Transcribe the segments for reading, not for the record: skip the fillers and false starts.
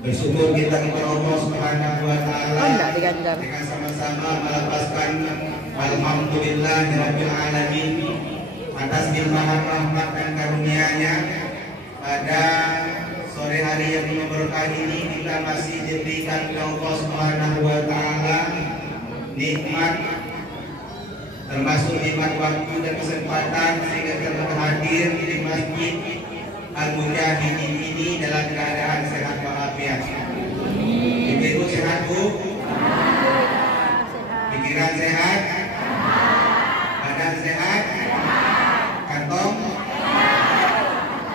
Bersyukur kita kepada Allah Subhanahu wa taala dengan sama-sama melepaskan alhamdulillahirabbil alamin atas limpahan rahmat dan karunia-Nya. Pada sore hari yang penuh berkah ini kita masih diberikan oleh Allah Subhanahu wa taala nikmat, termasuk nikmat waktu dan kesempatan sehingga kita hadir di masjid Al-Mujahidin ini dalam keadaan sehat walafiat. Ibu sehat, Bu? Pikiran sehat? Badan sehat? Kantong?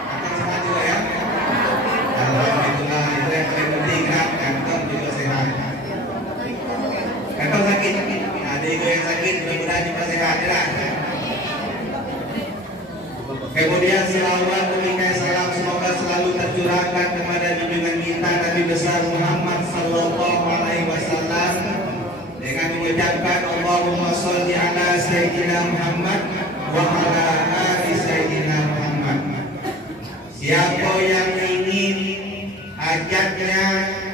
Kantong sehat juga ya? Alhamdulillah, itu yang paling penting kan, kantong juga sehat. Kantong sakit? Ada juga yang sakit, mudah-mudahan juga sehat ya. Kemudian selawat demikian salam semoga selalu tercurahkan kepada junjungan kita Nabi besar Muhammad sallallahu alaihi wasallam dengan mengucapkan Allahumma sholli ala sayyidina Muhammad wa ala ali sayyidina Muhammad. Siapa yang ingin hajatnya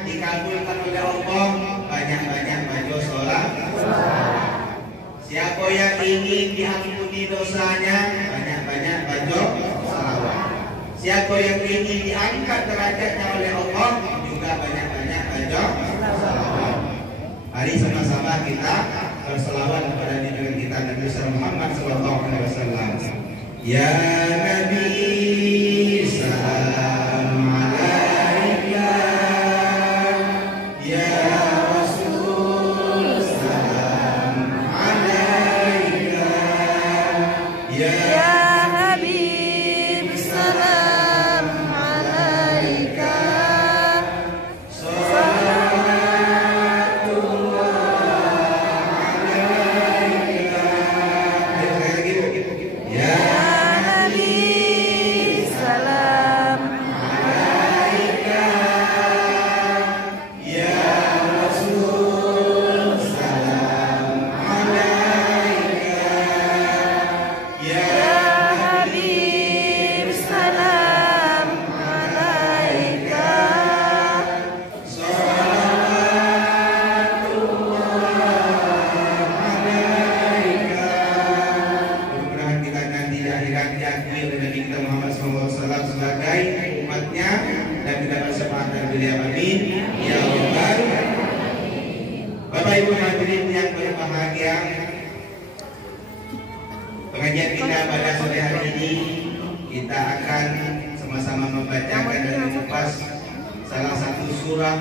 dikabulkan oleh Allah, banyak-banyak baca sholat. Siapa yang ingin diampuni dosanya, banyak-banyak baca salawat. Siapa yang ingin diangkat derajatnya oleh Allah, juga banyak-banyak baca salawat. Mari sama-sama kita berselawat kepada junjungan kita Nabi Muhammad sallallahu alaihi wasallam. Ya Nabi, salam alaika. Ya pengajian kita pada sore hari ini kita akan sama-sama membacakan dan mengupas salah satu surah,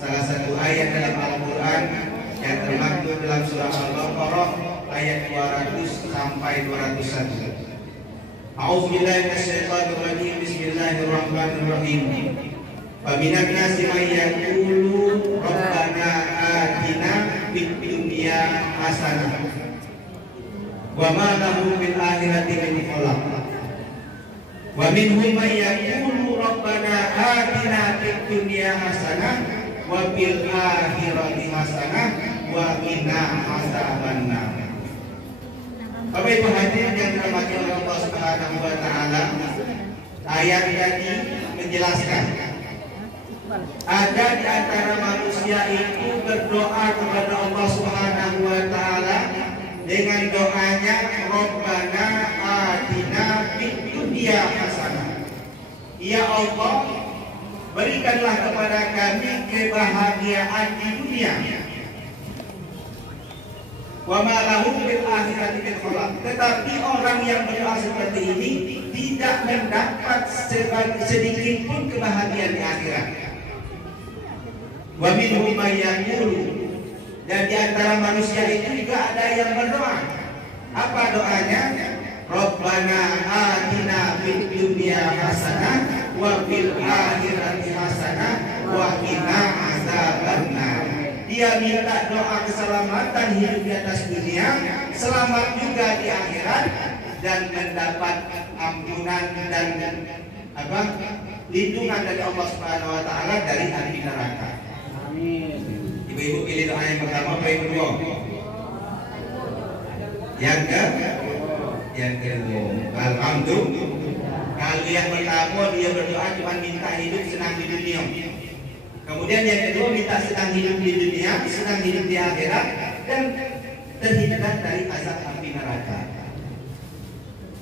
salah satu ayat dalam Al-Quran yang termaktub dalam surah Al-Baqarah ayat 200 sampai 201. A'udzubillahi minasyaitonirrajim. Bismillahirrahmanirrahim. Faminan nasi may yaqulu rabbana atina fid dunya hasanah wa ma lahu fil akhirati min khalaq. Wa minhum may yaqulu rabbana atina fid dunya hasanah wa fil akhirati hasanah wa qina adzabannar. Bapak Ibu hadirin yang dirahmati oleh Allah Subhanahu wa taala, ayat ini menjelaskan ada di antara manusia itu berdoa kepada Allah Subhanahu wa taala dengan doanya Rabbana atina fid dunya hasanah. Ya Allah, berikanlah kepada kami kebahagiaan di dunia. Wa ma lahum bil akhirati min khalaq. Tetapi orang yang berdoa seperti ini tidak mendapat sedikit pun kebahagiaan di akhirat. Wa minhum may yaqulu, dan di antara manusia itu juga ada yang berdoa. Apa doanya? Rabbana atina fid dunya hasanah wa fil akhirati hasanah wa qina adzabannar. Dia minta doa keselamatan hidup di atas dunia, selamat juga di akhirat, dan mendapat ampunan dan lindungan dari Allah Subhanahu wa taala dari api neraka. Amin. Ibu-ibu pilih doa yang pertama apa yang kedua? Yang kedua. Alhamdulillah. Kalau yang pertama dia berdoa cuma minta hidup senang di dunia. Kemudian yang kedua, kita sedang hidup di dunia, sedang hidup di akhirat, dan terhindar dari azab api neraka.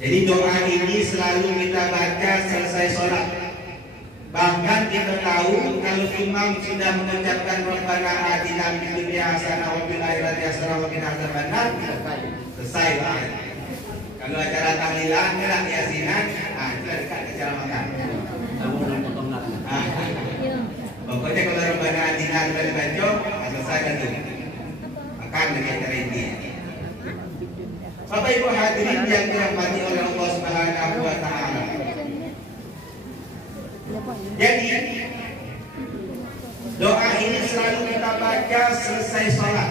Jadi doa ini selalu kita baca selesai sholat. Bahkan kita tahu kalau imam sudah mengucapkan Rabbana atina fid dunya hasanah wa fil akhirati hasanah wa qina adzabannar, selesai doa. Kalau acara tahlilan, gerak yasinan, itu dekat acara makan. Pokoknya kalau Rabbana atina sudah dibaca, selesai dan itu. Makan dengan cara ini. Bapak Ibu hadirin yang dirahmati oleh Allah Subhanahu wa taala. Jadi doa ini selalu kita baca selesai sholat.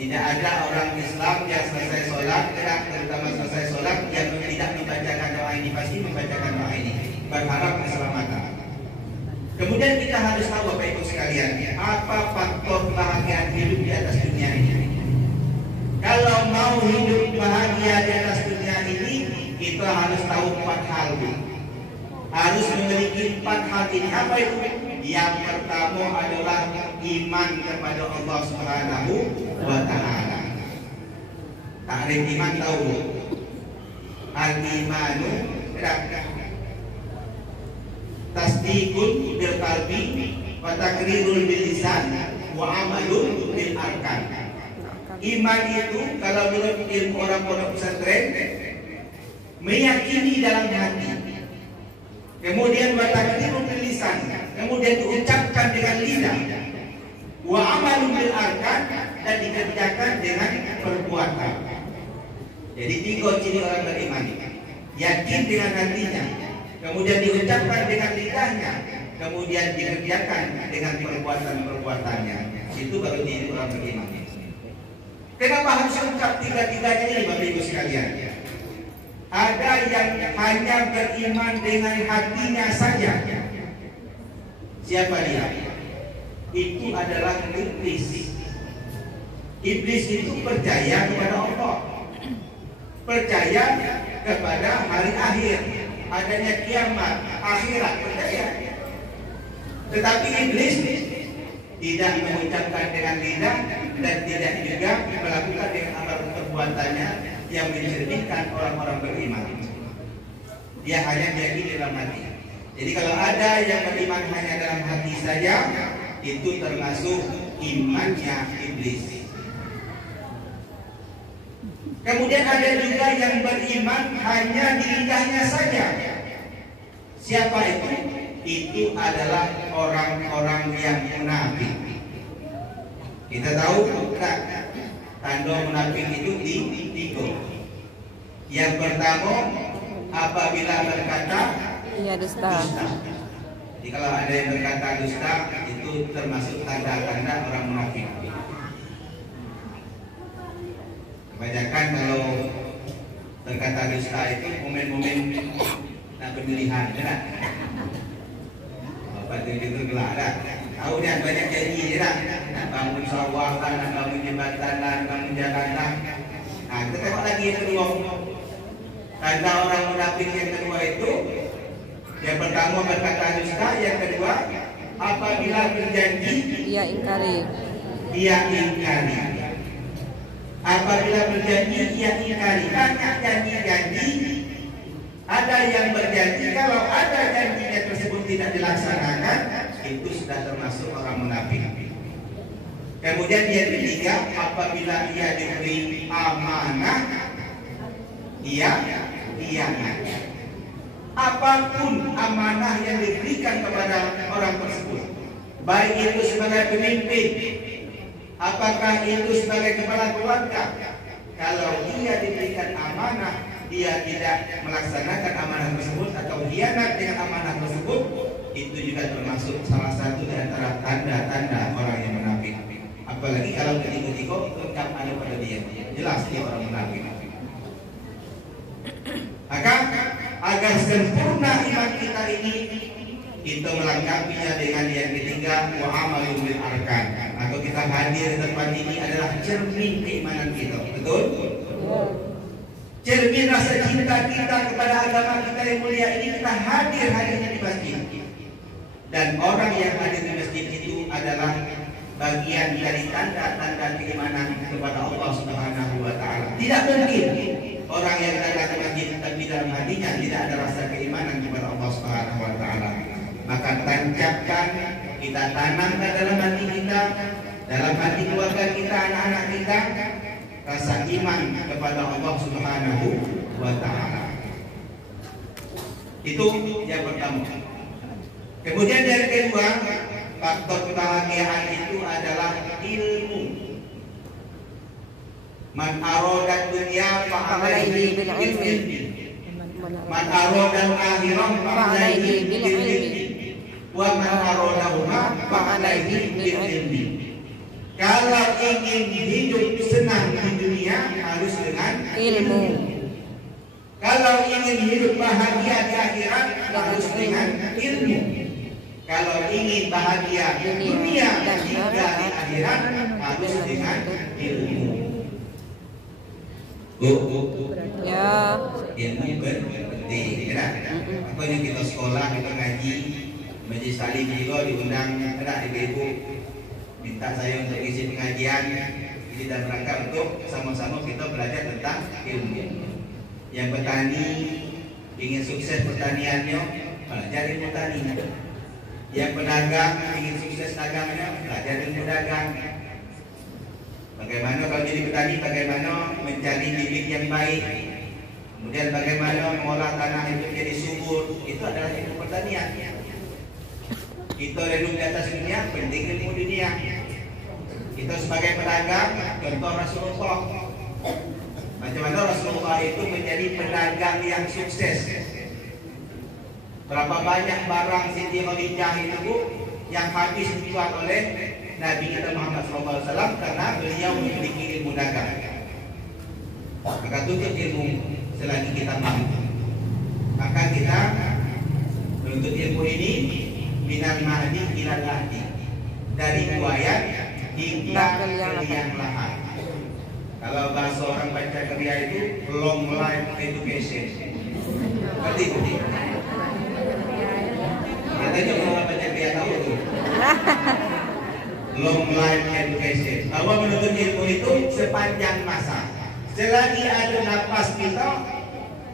Tidak ada orang Islam yang selesai sholat, terutama selesai sholat, yang tidak membacakan doa ini, pasti membacakan doa ini, berharap keselamatan. Kemudian kita harus tahu Bapak Ibu sekalian, apa faktor kebahagiaan hidup di atas dunia ini. Kalau mau hidup bahagia di atas dunia ini, kita harus tahu 4 hal. Harus memiliki 4 hal ini. Apa itu? Yang pertama adalah iman kepada Allah Subhanahu wa taala. Takrif iman tahu? Al-imanu tasdiqun bil qalbi wa taqrirun bil lisan wa amalun bil arkan. Iman itu kalau menurut ilmu orang-orang pesantren, meyakini dalam hati, kemudian bertakdirun bil lisan, kemudian diucapkan dengan lidah, wa amalun bil arkan, dan dikerjakan dengan perbuatan. Jadi 3 ciri orang beriman: yakin dengan hatinya, kemudian diucapkan dengan lidahnya, kemudian dikerjakan dengan perbuatan-perbuatannya. Itu baru ciri orang beriman. Kenapa harus lengkap 3-3-nya ini Bapak Ibu sekalian? Ada yang hanya beriman dengan hatinya saja. Siapa dia? Itu adalah iblis. Iblis itu percaya kepada Allah, percaya kepada hari akhir, adanya kiamat, akhirat, percaya. Tetapi iblis tidak mengucapkan dengan lidah dan tidak juga melakukan dengan amal perbuatannya yang mencerminkan orang-orang beriman. Dia hanya meyakini dalam hati. Jadi kalau ada yang beriman hanya dalam hati saja, itu termasuk imannya iblis. Kemudian ada juga yang beriman hanya di lidahnya saja. Siapa itu? Itu adalah orang-orang yang munafik. Kita tahu tanda munafik itu di 3. Yang pertama, apabila berkata iya dusta. Jadi kalau ada yang berkata dusta, itu termasuk tanda-tanda orang munafik. Kebanyakan kalau berkata dusta itu momen-momen pemilihan, ya. Bapak itu gelak, tahu dia banyak janji, ya. Nak bangun sawah lah, nak bangun jembatan lah, nak bangun jalan lah. Nah, kita tengok lagi yang kedua. Tanda orang munafik yang kedua itu, yang pertama berkata dusta, yang kedua apabila berjanji Ia ingkari. Apabila berjanji ia ingkari. Banyak janji-janji. Ada yang berjanji, kalau ada janjinya tersebut tidak dilaksanakan, itu sudah termasuk orang munafik. Kemudian yang ketiga, apabila ia diberi amanah, ia khianat. Apapun amanah yang diberikan kepada orang tersebut, baik itu sebagai pemimpin, apakah itu sebagai kepala keluarga, kalau dia diberikan amanah, dia tidak melaksanakan amanah tersebut atau khianat dengan amanah tersebut, itu juga termasuk salah satu di antara tanda-tanda orang yang munafik. Apalagi kalau ketika lengkap ada pada dia, jelas dia orang munafik. Maka agar sempurna iman kita ini, kita melengkapinya dengan yang ketiga, wa amalun bil arkan. Atau kita hadir di tempat ini adalah cermin keimanan kita, betul? Cermin rasa cinta kita kepada agama kita yang mulia ini, kita hadirnya di masjid. Dan orang yang ada di masjid itu adalah bagian dari tanda-tanda keimanan kepada Allah Subhanahu wa taala. Tidak mungkin orang yang datang ke masjid tapi dalam hatinya tidak ada rasa keimanan kepada Allah Subhanahu wa taala. Maka tancapkan, kita tanamkan dalam hati kita, dalam hati keluarga kita, anak-anak kita, rasa iman kepada Allah Subhanahu wa taala. Itu yang pertama. Kemudian yang kedua, faktor kebahagiaan itu adalah ilmu. Man arodat dunia fa'alaihi bil ilmi. Man arodat akhirah fa'alaihi bil ilmi. Wa man arodahuma fa'alaihi bil ilmi. Kalau ingin hidup senang di dunia harus dengan ilmu. Kalau ingin hidup bahagia di akhirat harus dengan ilmu. Kalau ingin bahagia di dunia dan juga di akhirat harus dengan ilmu. Ya. Ilmu penting. Apa yang kita sekolah, kita ngaji, majelis taklim juga diundang, ibu minta saya untuk isi pengajian. Ini dalam rangka untuk sama-sama kita belajar tentang ilmu. Yang petani ingin sukses pertaniannya, belajar ilmu tani. Yang pedagang ingin sukses dagangnya, belajar ilmu dagang. Bagaimana kalau jadi petani, bagaimana mencari bibit yang baik, kemudian bagaimana mengolah tanah itu menjadi subur, itu adalah ilmu pertanian. Kita hidup di atas dunia, penting ilmu dunia. Kita sebagai pedagang, contoh Rasulullah. Macam mana Rasulullah itu menjadi pedagang yang sukses. Berapa banyak barang Siti Khadijah itu yang habis dijual oleh Nabi kita Muhammad SAW karena beliau memiliki ilmu dagang. Maka tuntut ilmu selagi kita mampu. Maka kita menuntut ilmu ini minal mahdi ilal lahdi, dari buayat hingga ke liang lahat. Kalau bahasa orang Pancakarya itu long life education. Berarti katanya orang Pancakarya tahu tuh. Long life education. Bahwa menuntut ilmu itu sepanjang masa. Selagi ada nafas kita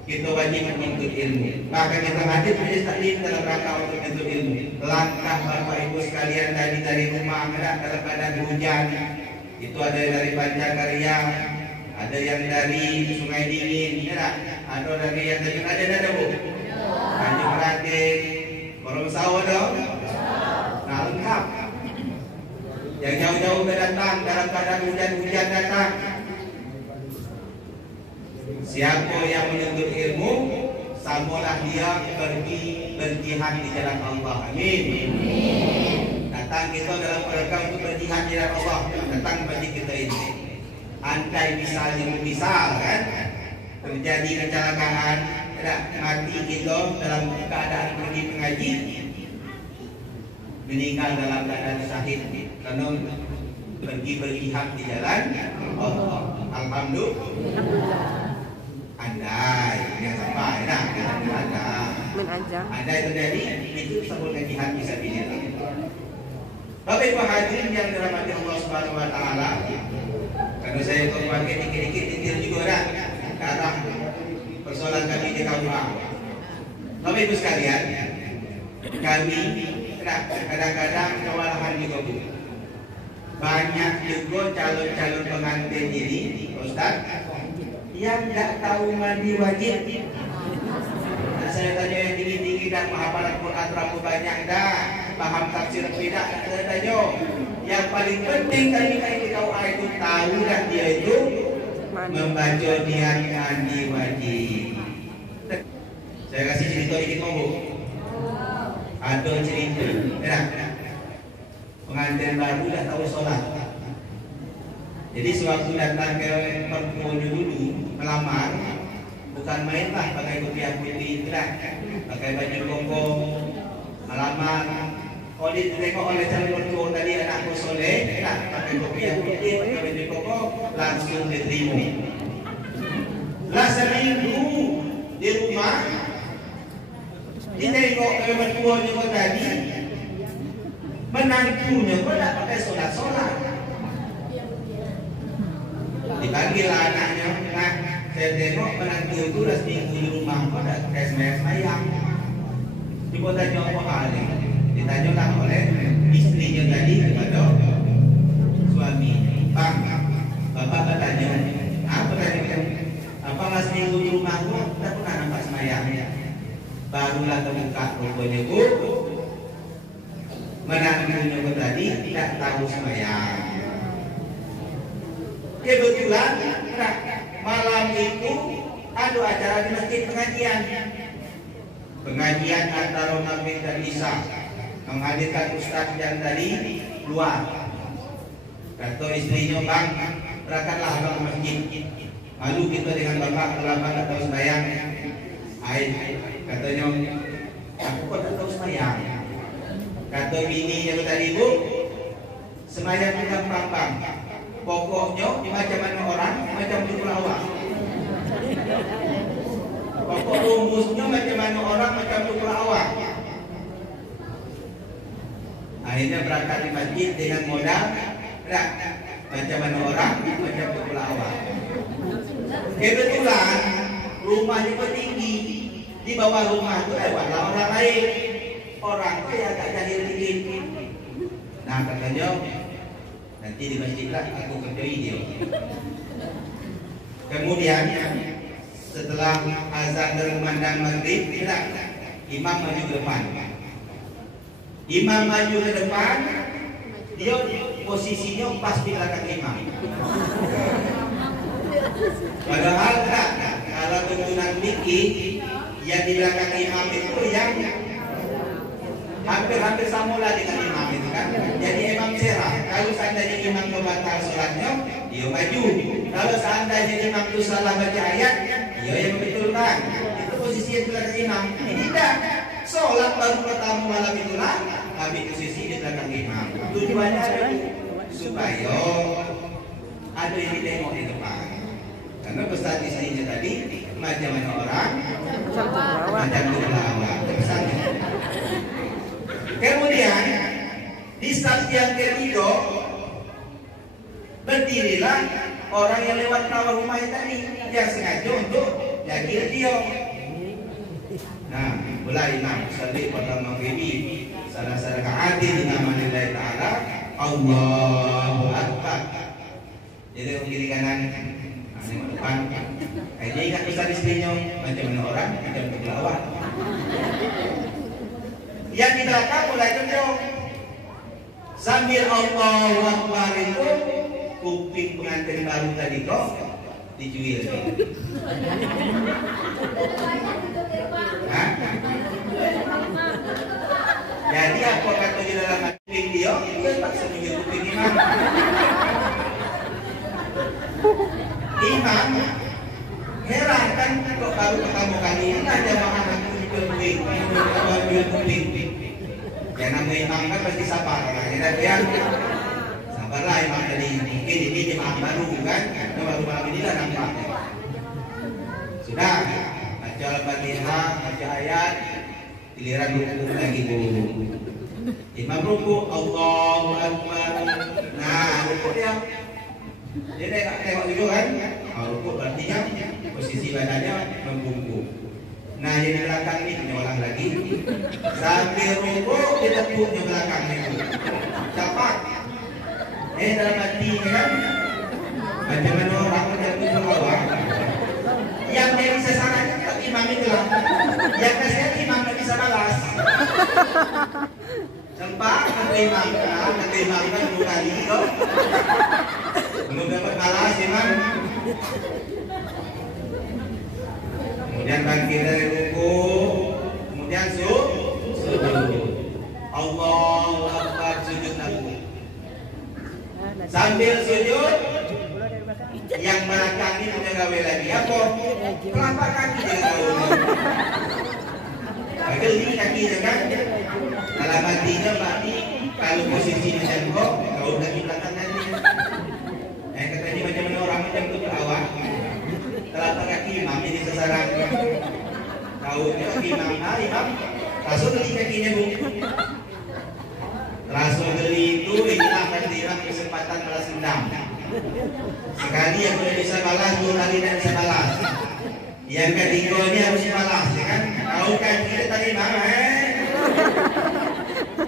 wajib menuntut ilmu. Maka kita hadir majelis taklim dalam rangka untuk menuntut ilmu. Langkah Bapak Ibu sekalian dari rumah dalam keadaan hujan. Itu ada dari Pancakarya, ada yang dari Sungai Dingin, ada dari yang dari ada Bu. Tanjung Raden, Gorontalo dong. Nah, lengkap. Yang jauh-jauh datang dalam keadaan hujan datang. Siapa yang menuntut ilmu, samalah dia pergi berjihad di jalan Allah. Amin. Datang kita dalam rangka untuk berjihad di jalan Allah. Datang bagi kita ini. Andai misal kan terjadi kecelakaan, mati kita dalam keadaan pergi mengaji, meninggal dalam keadaan syahid karena pergi berjihad di jalan Allah. Alhamdulillah. Andai yang sampai, andai terjadi itu disebut jihad fisabilillah. Bapak Ibu hadirin yang dirahmati Allah Subhanahu wa taala, karena saya itu pakai dikit-dikit juga ke arah persoalan kami di KUA. Bapak Ibu sekalian, kami kadang-kadang kewalahan juga Bu. Banyak juga calon-calon pengantin ini, Ustaz, yang tidak tahu mandi wajib. Nah, saya tanya yang tinggi-tinggi dan menghafal Quran berapa banyak dah, paham tafsir tidak, saya tanya. Yang paling penting kami di KUA itu tahu dah dia itu membaca niat mandi wajib. Saya kasih cerita dikit Bu. Ada cerita, pengantin baru dah tahu sholat. Jadi sewaktu datang ke perempuan dulu melamar, bukan main lah pakai kopiah putih, pakai baju koko, melamar. Kalau ditengok oleh calon mertua tadi anakku soleh, pakai kopiah putih, pakai baju koko, langsung diterima. Lah seminggu di rumah, ditengok oleh mertua juga tadi, Menantunya kok tidak pakai sholat. Dipanggil anaknya, nah saya tengok menantu itu udah seminggu di rumah kok tidak pakai sembahyang. Coba tanya apa hal ini? Ditanyalah oleh istrinya tadi kepada suami. Bang, bapak bertanya, apa tanya? Apa mas minggu di rumahku tidak pernah nampak sembahyangnya? Barulah terbuka rupanya bu, menantunya tadi tidak tahu sembahyang. Kebetulan malam itu ada acara di masjid pengajian antara Maghrib dan Isya, menghadirkan ustaz yang tadi keluar. Kata istrinya, bang, berangkatlah abang ke masjid. Malu kita dengan bapak kalau abang tak tahu sembahyang. Katanya, aku kok tak tahu sembahyang. Kata bini yang tadi, bu, sembahyang itu gampang bang. Pokoknya macam mana orang, macam itu pelawak. Pokok rumusnya macam mana orang, macam itu pelawak. Akhirnya berangkat di masjid dengan modal, macam mana orang, macam itu pelawak. Kebetulan rumahnya tinggi, di bawah rumah itu lewatlah orang lain. Orang itu agak jahil dikit. Nah katanya, nanti di masjid lah aku kerjai dia. Kemudian setelah azan berkumandang maghrib, imam maju ke depan. Imam maju ke depan, dia posisinya pas di belakang imam. Padahal kalau tuntunan fikih yang di belakang imam itu yang hampir sama lah dengan imam itu kan. Jadi imam serah. Kalau seandainya imam membatal sholatnya, dia maju. Kalau seandainya imam itu salah baca ayat, dia yang membetulkan. Itu posisi yang belakang imam. Ini tidak. Sholat baru pertama malam itulah habis posisi di belakang imam. Tujuannya ada supaya ada yang ditengok di depan. Karena pesan istrinya tadi macam mana orang, macam kelawar. Pesannya. Kemudian di saat yang ketiga berdirilah orang yang lewat bawah rumah tadi yang sengaja untuk jadi dia. Nah, mulai imam salli pada maghribi salah rakaat di nama Allah Taala, Allahu Akbar. Jadi kiri kanan, nengok depan. Dia ingat pesan istrinya macam mana orang, macam kelawar. Yang di belakang mulai kencang sambil Allahu Akbar itu kuping pengantin baru tadi kok dicuil. Jadi apa kata di dalam kuping dia tak setuju kuping imam. Imam heran kan kok baru pertama kali ada jamaah kuping. Yang namanya imam kan pasti sabar lah, ya. Sabarlah imam tadi. Mungkin ini jemaah baru kan, baru malam inilah nampaknya. Sudah, baca Al-Fatihah, baca ayat, giliran ruku lagi dulu. Imam ruku, Allahu Akbar. Nah, ruku dia. Dia tengok dulu kan, ruku berarti posisi badannya membungkuk. Nah yang di belakang ini menyolang lagi sambil rukuk ditekuknya belakangnya capak dalam hati kan macam mana orang menjadi ke bawah yang dari sasarannya tetap imam itu lah yang kasihan imam tak bisa balas sempat nanti imam kan 2 kali belum dapat balas imam. Kemudian bangkit dari ruku, kemudian sujud. Allahu Akbar, sujud lagi. Sambil sujud, yang belakang ini punya gawe lagi apa? Telapak kaki dia gawe. Agak ini kakinya kan? Dalam hatinya berarti kalau posisinya jengkok, kau lagi belakang lagi. Katanya macam mana orang macam itu berawak. Telapak kaki imam ini sasaran. Tahunya imam, imam langsung beli kakinya bu. Langsung Sekali yang boleh bisa balas, 2 kali tidak bisa balas. Yang ketiga ini harus balas, ya kan? Tahu kan kita tadi mana?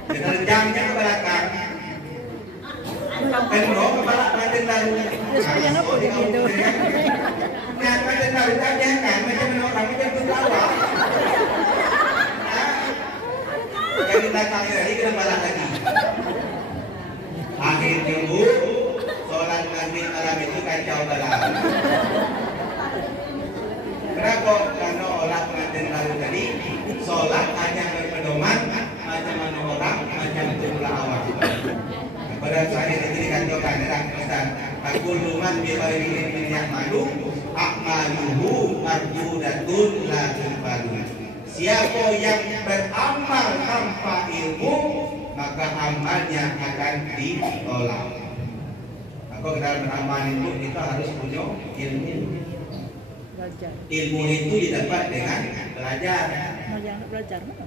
Terjamnya ke belakang. Kan roh kepala pengantin baru. Oh, di awal ya. Nah, pengantin baru tak jangan macam orang macam berlawa. Yang kita kali lagi kita balas lagi. Akhirnya bu, sholat maghrib malam itu kacau balas. Kenapa? Karena olah pengantin baru tadi sholat hanya berpedoman macam mana orang macam jumlah awal. Pada saat itu dikatakan Ustaz, aku luman biwaliin minyak malu, akmaluhu marjudatun la tubalu. Siapa yang beramal tanpa ilmu, maka amalnya akan ditolak. Maka dalam beramal itu kita harus punya ilmu. Ilmu itu didapat dengan belajar.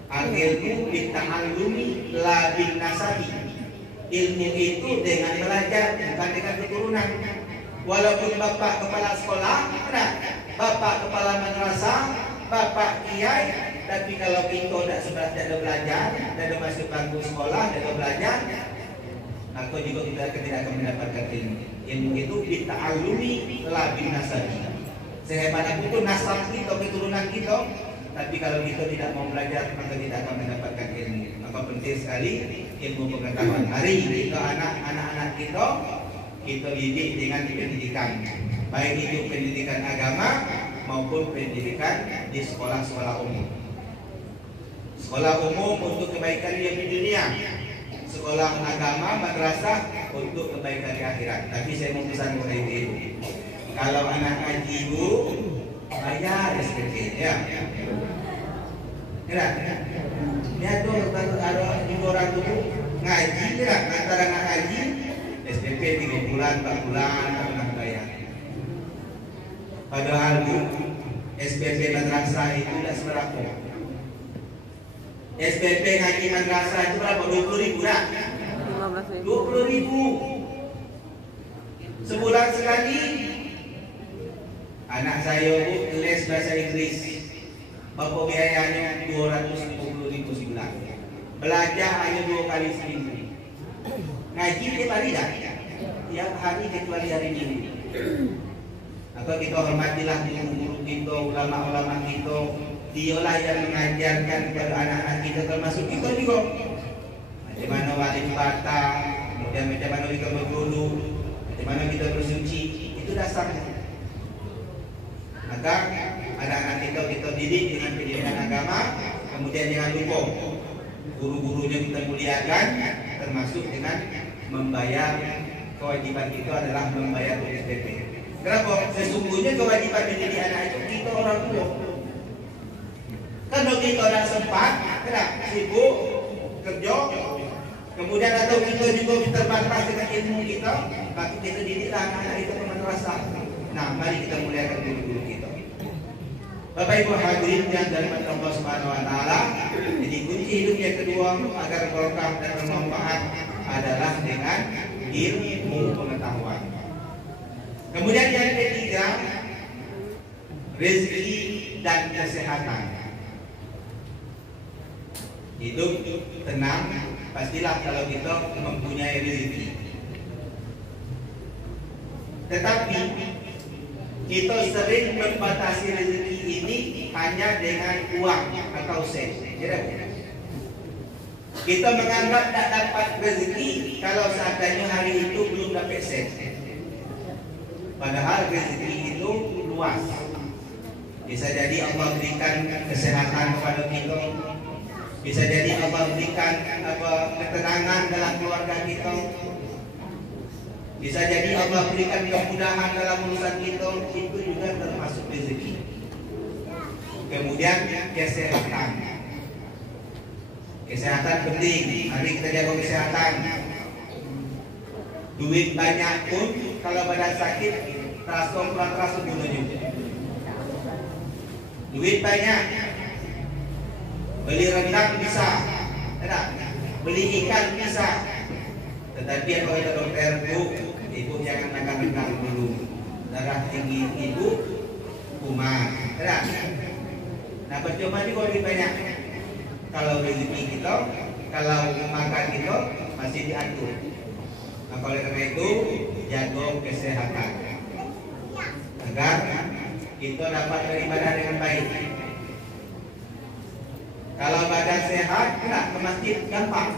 Al-ilmu bita'allumi la bin nasabi. Ilmu itu dengan belajar, bukan dengan keturunan. Walaupun bapak kepala sekolah, bapak kepala madrasah, bapak kiai, tapi kalau kita tidak ada belajar, tidak masuk bangku sekolah, tidak belajar, maka juga kita tidak akan mendapatkan ilmu. Ilmu itu bita'allumi la bin nasabi. Sehebat apapun nasab kita, keturunan kita, tapi kalau kita tidak mau belajar, maka tidak akan mendapatkan ilmu. Maka penting sekali ilmu pengetahuan. Hari kita anak-anak kita didik dengan pendidikan, baik itu pendidikan agama maupun pendidikan di sekolah-sekolah umum. Sekolah umum untuk kebaikan dia di dunia, sekolah agama madrasah untuk kebaikan di akhirat. Tapi saya mau pesan kepada ibu, kalau anak ngaji ibu bayar SPP ya. Kira lihat tuh kalau ada orang tuh ngaji kira antara anak ngaji SPP 3 bulan 4 bulan tak pernah bayar. Padahal bu SPP madrasah itu tidak seberapa. SPP ngaji madrasah itu berapa? 20.000 dah. 20.000 sebulan sekali. Anak saya bu les bahasa Inggris, bapak biayanya 250.000 sebulan. Belajar hanya 2 kali seminggu. Ngaji tiap hari dah, tiap hari kecuali hari Minggu. Maka kita hormatilah guru-guru kita, ulama-ulama kita. Dialah yang mengajarkan kepada anak-anak kita, termasuk kita juga. Macam mana wali bata, kemudian macam mana kita berwudu, macam mana kita bersuci, itu dasarnya. Maka anak-anak kita didik dengan pendidikan agama, kemudian jangan lupa guru-gurunya kita muliakan, termasuk dengan membayar. Kewajiban kita adalah membayar SPP. Kenapa? Sesungguhnya kewajiban mendidik anak itu kita orang tua. Kalau kita orang sempat, sibuk kerja, kemudian atau kita juga terbatas dengan ilmu kita, maka kita didiklah anak-anak itu ke madrasah. Nah, mari kita muliakan guru-guru kita. Bapak Ibu hadirin yang dirahmati Allah Subhanahu wa taala, jadi kunci hidup yang kedua agar barokah dan bermanfaat adalah dengan ilmu pengetahuan. Kemudian yang ketiga, rezeki dan kesehatan. Hidup tenang pastilah kalau kita mempunyai rezeki. Tetapi kita sering membatasi rezeki ini hanya dengan uang atau sen. Kita menganggap tak dapat rezeki kalau seandainya hari itu belum dapat sen. Padahal rezeki itu luas. Bisa jadi Allah berikan kesehatan kepada kita. Bisa jadi Allah berikan ketenangan dalam keluarga kita. Bisa jadi Allah berikan kemudahan dalam urusan kita, itu juga termasuk rezeki. Kemudian kesehatan. Kesehatan penting. Mari kita jaga kesehatan. Duit banyak pun kalau badan sakit, transfer gunanya. Duit banyak. Beli rendang bisa, beli ikan bisa. Tetapi kalau kita dokter bu, ibu jangan makan rendang dulu. tinggi ibu umat. Nah percuma juga lebih banyak kalau rezeki kita, kalau makan kita masih diatur. Nah oleh karena itu jaga kesehatan agar kita dapat beribadah dengan baik. Kalau badan sehat, enggak ke masjid gampang.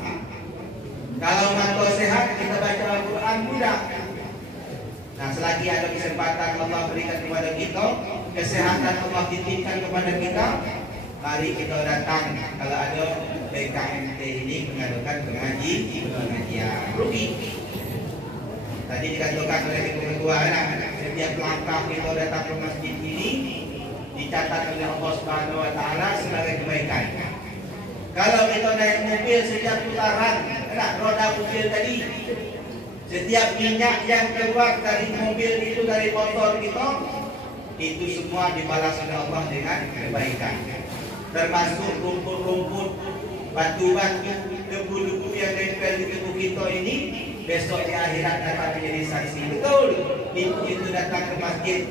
Kalau mata sehat, kita baca Al-Quran mudah. Nah selagi ada kesempatan Allah berikan kepada kita, kesehatan Allah titipkan kepada kita, mari kita datang. Kalau ada BKMT ini mengadakan pengajian, rugi. Tadi dikatakan oleh Ibu Ketua, setiap langkah kita datang ke masjid ini dicatat oleh Allah Subhanahu Wa Taala sebagai kebaikan. Kalau kita naik mobil setiap putaran, roda mobil tadi, setiap minyak yang keluar dari mobil itu, dari motor kita, itu semua dibalas oleh Allah dengan kebaikan. Termasuk rumput-rumput, batu-batu, debu-debu yang nempel di tubuh kita ini, besok di akhirat dapat menjadi saksi. Betul, ibu itu datang ke masjid,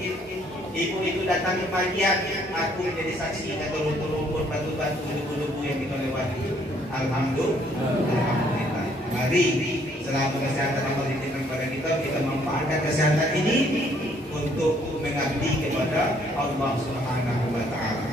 ibu itu datang ke pengajian, aku menjadi saksi kata rumput-rumput, batu-batu, debu-debu yang kita lewati. Alhamdulillah. Mari selama kesehatan Allah dititipkan kepada kita manfaatkan kesehatan ini untuk mengabdi kepada Allah Subhanahu Wa Taala.